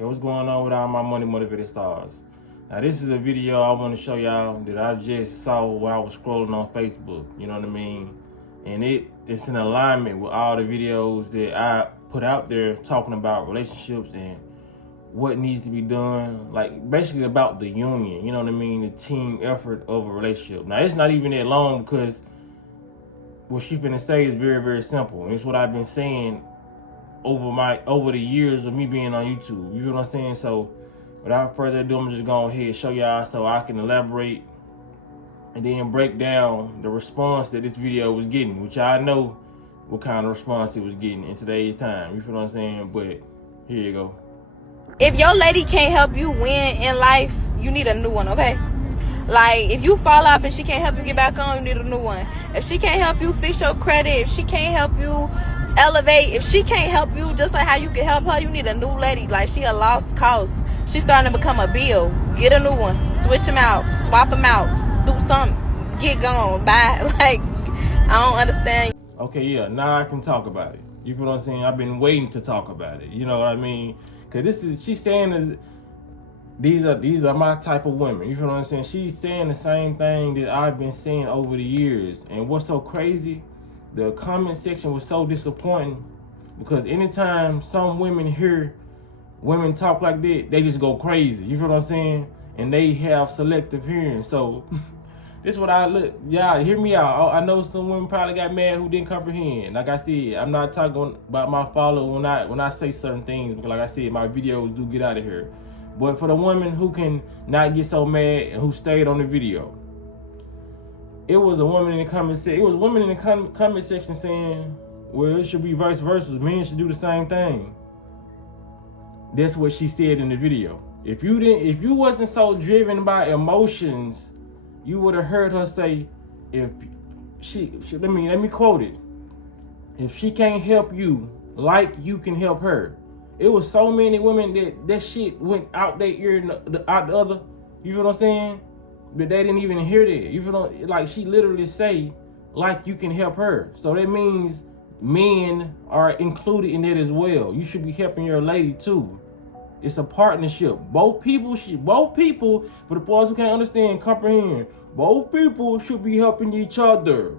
Okay, what's going on with all my money motivated stars? Now this is a video I want to show y'all that I just saw while I was scrolling on Facebook. You know what I mean? And it's in alignment with all the videos that I put out there talking about relationships and what needs to be done, like basically about the union. You know what I mean? The team effort of a relationship. Now it's not even that long because what she finna say is very, very simple. And it's what I've been saying over the years of me being on YouTube. You know what I'm saying? So without further ado, I'm just going ahead and show y'all so I can elaborate and then break down the response that this video was getting, which I know what kind of response it was getting in today's time. You feel what I'm saying? But here you go. If your lady can't help you win in life, you need a new one, okay? Like, if you fall off and she can't help you get back on, you need a new one. If she can't help you fix your credit, if she can't help you elevate, if she can't help you just like how you can help her, you need a new lady. Like, she a lost cause. She's starting to become a bill. Get a new one. Switch them out. Swap them out. Do something. Get gone. Bye. Like, I don't understand. Okay, yeah, now I can talk about it. You feel what I'm saying? I've been waiting to talk about it. You know what I mean? Because she's saying is, these are my type of women. You feel what I'm saying? She's saying the same thing that I've been saying over the years. And what's so crazy, the comment section was so disappointing because anytime some women hear women talk like that, they just go crazy. You feel what I'm saying? And they have selective hearing. So this is what I look. Y'all hear me out. I know some women probably got mad who didn't comprehend. Like I said, I'm not talking about my follower when I say certain things, because like I said, my videos do get out of here. But for the women who can not get so mad and who stayed on the video, it was a woman in the comment section. It was women in the comment section saying, "Well, it should be vice versa. Men should do the same thing." That's what she said in the video. If you wasn't so driven by emotions, you would have heard her say, "If she let me quote it. If she can't help you like you can help her." It was so many women that shit went out their ear and out the other. You feel what I'm saying? But they didn't even hear that. You feel like she literally say, like you can help her. So that means men are included in that as well. You should be helping your lady too. It's a partnership. Both people, for the boys who can't understand, comprehend, both people should be helping each other.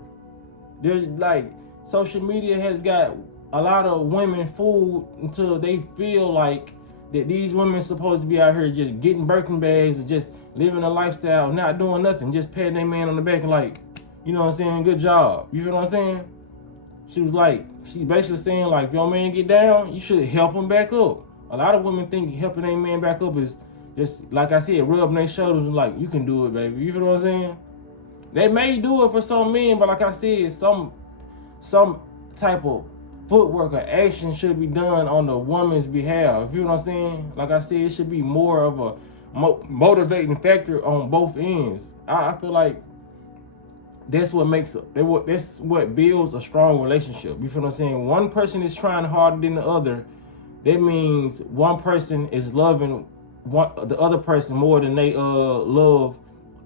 There's like, social media has got a lot of women fooled until they feel like that these women supposed to be out here just getting Birkin bags and just living a lifestyle, not doing nothing, just patting their man on the back and like, you know what I'm saying, good job. You feel what I'm saying? She basically saying like, if your man get down, you should help him back up. A lot of women think helping their man back up is just, like I said, rubbing their shoulders and like, you can do it, baby. You feel what I'm saying? They may do it for some men, but like I said, some type of footwork or action should be done on the woman's behalf. You know what I'm saying? Like I said, it should be more of a motivating factor on both ends. I feel like that's what builds a strong relationship. You feel what I'm saying? One person is trying harder than the other. That means one person is loving the other person more than they love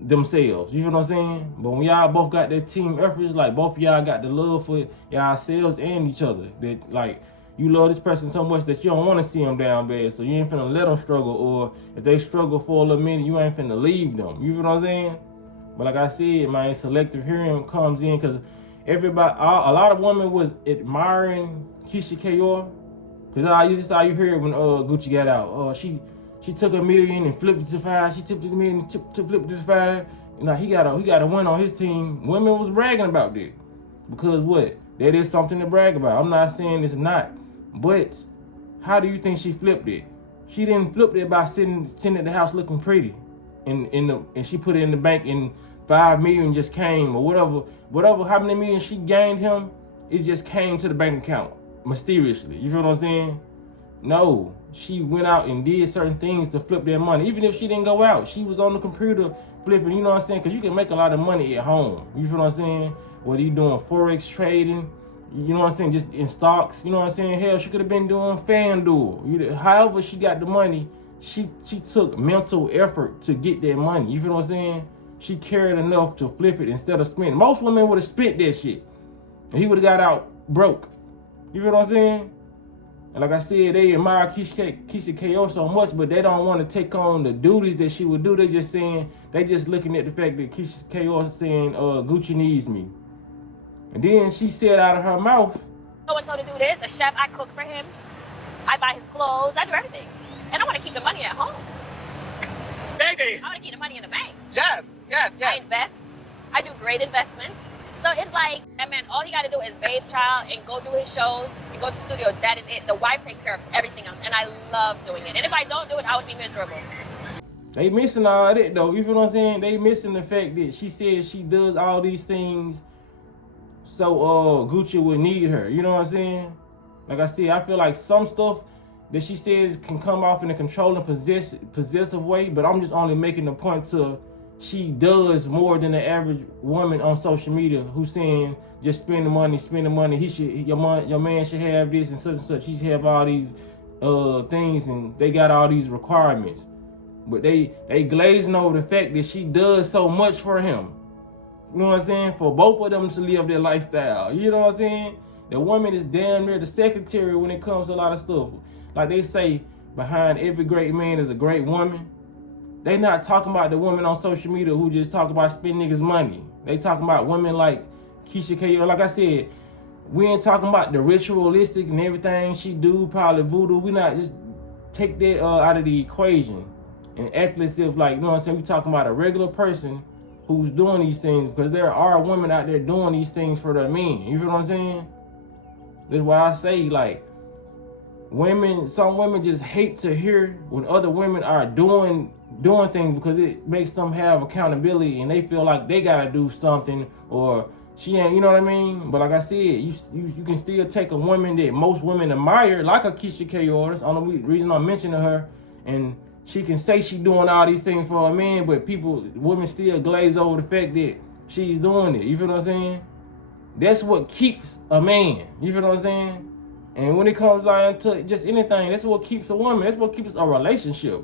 themselves. You feel what I'm saying? But when y'all both got that team effort, it's like both of y'all got the love for y'allselves and each other. That like, you love this person so much that you don't want to see them down bad, so you ain't finna let them struggle. Or if they struggle for a little minute, you ain't finna leave them. You feel what I'm saying? But like I said, my selective hearing comes in because a lot of women was admiring Keisha Kayor, because all you heard when Gucci got out. She took $1 million and flipped it to 5. She took $1 million to flip it to 5. You know, he got a win on his team. Women was bragging about that because what? That is something to brag about. I'm not saying it's not, but how do you think she flipped it? She didn't flip it by sitting at the house looking pretty, and she put it in the bank and $5 million just came, or whatever. How many million she gained him? It just came to the bank account mysteriously. You feel what I'm saying? No, she went out and did certain things to flip their money. Even if she didn't go out, she was on the computer flipping, you know what I'm saying? Because you can make a lot of money at home. You feel what I'm saying? Whether you're doing Forex trading, you know what I'm saying, just in stocks, you know what I'm saying? Hell, she could have been doing FanDuel. However she got the money, she took mental effort to get that money. You feel what I'm saying? She cared enough to flip it instead of spending. Most women would have spent that shit, and he would have got out broke. You feel what I'm saying? And like I said, they admire Keisha K.O. so much, but they don't want to take on the duties that she would do. They just looking at the fact that Keisha K.O. is saying, Gucci needs me. And then she said out of her mouth, so and so to do this, a chef, I cook for him, I buy his clothes, I do everything. And I want to keep the money at home. Baby! I want to keep the money in the bank. Yes. I invest. I do great investments. So it's like, that man, all he got to do is bathe child and go do his shows and go to the studio. That is it. The wife takes care of everything else. And I love doing it. And if I don't do it, I would be miserable. They missing all that though. You feel what I'm saying? They missing the fact that she says she does all these things so Gucci would need her. You know what I'm saying? Like I said, I feel like some stuff that she says can come off in a controlling, possessive way, but I'm just only making the point to she does more than the average woman on social media who's saying just spend the money. Your man should have this and such. He should have all these things, and they got all these requirements. But they glazing over the fact that she does so much for him. You know what I'm saying? For both of them to live their lifestyle. You know what I'm saying? The woman is damn near the secretary when it comes to a lot of stuff. Like they say, behind every great man is a great woman. They not talking about the women on social media who just talk about spending niggas' money. They talking about women like Keisha K.O. Like I said, we ain't talking about the ritualistic and everything she do, probably voodoo. We not just take that out of the equation and act as if, like, you know what I'm saying, we talking about a regular person who's doing these things, because there are women out there doing these things for their men. You feel what I'm saying? That's why I say, like, some women just hate to hear when other women are doing things, because it makes them have accountability and they feel like they gotta do something, or she ain't, you know what I mean? But like I said, you can still take a woman that most women admire, like a Keisha K.O. That's the only reason I'm mentioning her, and she can say she doing all these things for a man, but women still glaze over the fact that she's doing it. You feel what I'm saying? That's what keeps a man. You feel what I'm saying? And when it comes down to just anything, that's what keeps a woman. That's what keeps a relationship.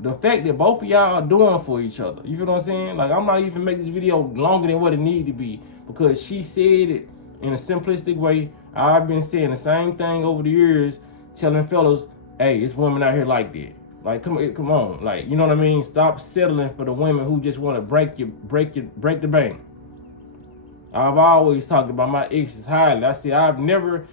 The fact that both of y'all are doing for each other. You feel what I'm saying? Like, I'm not even making this video longer than what it need to be, because she said it in a simplistic way. I've been saying the same thing over the years, telling fellas, hey, it's women out here like that. Like, come on. Like, you know what I mean? Stop settling for the women who just want to break the bank. I've always talked about my exes highly. I said I've never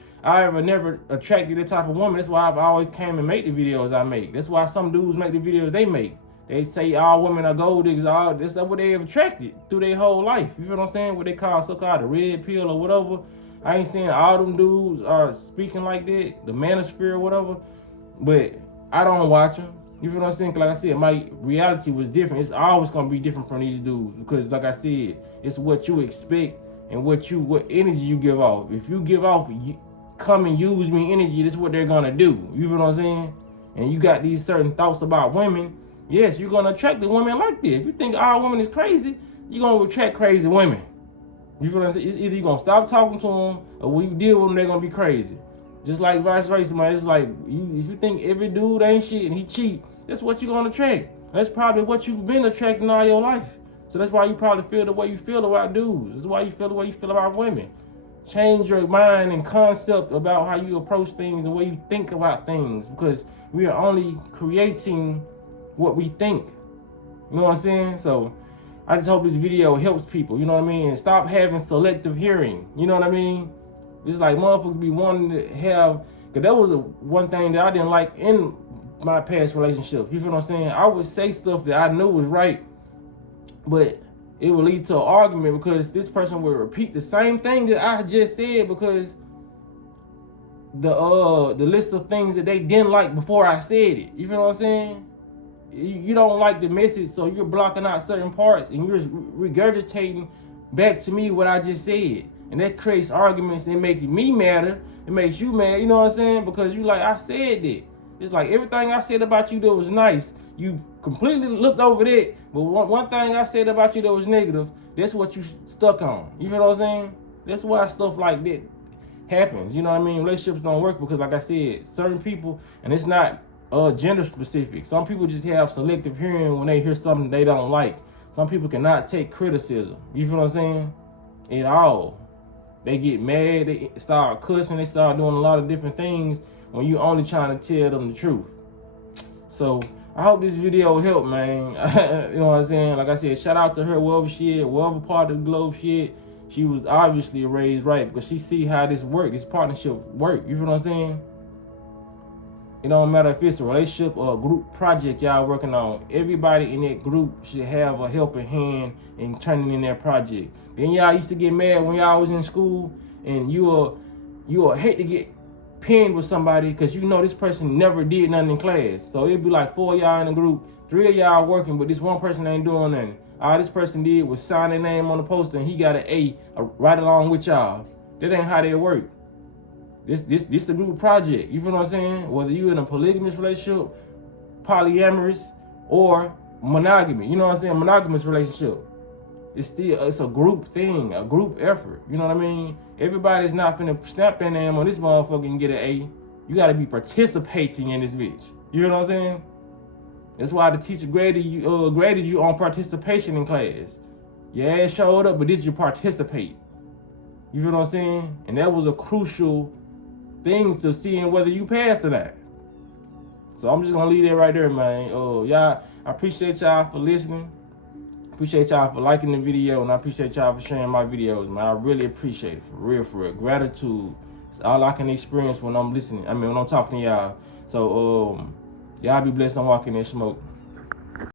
attracted that type of woman. That's why I've always came and made the videos I make. That's why some dudes make the videos they make. They say all women are gold diggers. That's what they have attracted through their whole life. You feel what I'm saying? What they call so-called the red pill or whatever. I ain't saying all them dudes are speaking like that, the manosphere or whatever, but I don't watch them. You feel what I'm saying? Like I said, my reality was different. It's always gonna be different from these dudes, because like I said, it's what you expect and what energy you give off. If you give off, come and use me energy, that's what they're gonna do. You feel what I'm saying? And you got these certain thoughts about women, yes, you're gonna attract the women like this. If you think all women is crazy, you're gonna attract crazy women. You feel what I'm saying? It's either you're gonna stop talking to them, or when you deal with them, they're gonna be crazy. Just like vice versa, man. It's like, if you think every dude ain't shit and he cheat, that's what you're gonna attract. That's probably what you've been attracting all your life. So that's why you probably feel the way you feel about dudes. That's why you feel the way you feel about women. Change your mind and concept about how you approach things, the way you think about things, because we are only creating what we think. You know what I'm saying? So I just hope this video helps people, you know what I mean? And stop having selective hearing, you know what I mean? It's like motherfuckers be wanting to have, because that was one thing that I didn't like in my past relationships. You feel what I'm saying? I would say stuff that I knew was right, but it would lead to an argument, because this person would repeat the same thing that I just said, because the list of things that they didn't like before I said it. You feel what I'm saying? You don't like the message, so you're blocking out certain parts and you're regurgitating back to me what I just said. And that creates arguments and makes me madder. It makes you mad, you know what I'm saying? Because you like, I said that. It's like everything I said about you that was nice, you completely looked over that. But one thing I said about you that was negative, that's what you stuck on. You feel what I'm saying? That's why stuff like that happens. You know what I mean? Relationships don't work because, like I said, certain people, and it's not gender specific. Some people just have selective hearing when they hear something they don't like. Some people cannot take criticism. You feel what I'm saying? At all. They get mad, they start cussing, they start doing a lot of different things when you only trying to tell them the truth. So I hope this video helped, man. You know what I'm saying? Like I said, shout out to her wherever she is, wherever part of the globe she is. She was obviously raised right because she see how this work, this partnership work. You feel what I'm saying? It don't matter if it's a relationship or a group project y'all working on. Everybody in that group should have a helping hand in turning in that project. Then y'all used to get mad when y'all was in school and you will hate to get pinned with somebody because you know this person never did nothing in class. So it'd be like 4 of y'all in the group, 3 of y'all working, but this one person ain't doing nothing. All this person did was sign their name on the poster and he got an A right along with y'all. That ain't how they work. This the group project. You feel what I'm saying? Whether you in a polygamous relationship, polyamorous, or monogamy. You know what I'm saying? Monogamous relationship. It's a group thing, a group effort. You know what I mean? Everybody's not finna snap their name on this motherfucker and get an A. You gotta be participating in this bitch. You know what I'm saying? That's why the teacher graded you on participation in class. Your ass showed up, but did you participate? You feel what I'm saying? And that was a crucial thing to seeing whether you passed or not. So I'm just gonna leave that right there, man. Y'all, I appreciate y'all for listening. Appreciate y'all for liking the video, and I appreciate y'all for sharing my videos, man. I really appreciate it, for real. Gratitude. It's all I can experience when I'm listening. I mean, when I'm talking to y'all. So, y'all be blessed. I'm walking in smoke.